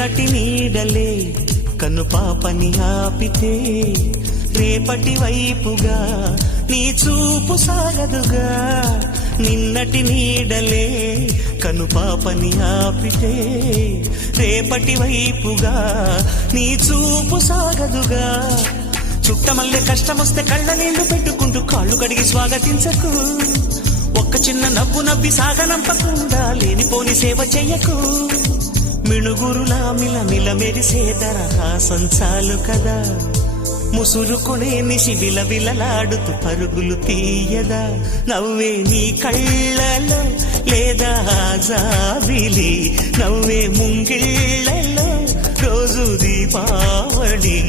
నిన్నటి నీడలే కనుపాపని ఆపితే రేపటి వైపుగా నీ చూపు సాగదుగా నిన్నటి నీడలే కనుపాపని ఆపితే రేపటి వైపుగా నీ చూపు సాగదుగా చుట్టమల్లే కష్టమొస్తే కళ్ళ నీళ్లు పెట్టుకుంటూ కాళ్ళు కడిగి స్వాగతించకు ఒక్క చిన్న నవ్వు నవ్వి సాగనంపకుండా లేనిపోని సేవ చెయ్యకు మిణుగురులా మిలమిల మెరిసే దరహాసం చాలు కదా ముసురుకునే నిషి విలవిలలాడుతూ పరుగులు తీయదా నవ్వే నీ కళ్ళలో లేదా జాబిలి నవ్వే ముంగిళ్ళలో రోజు దీపావళి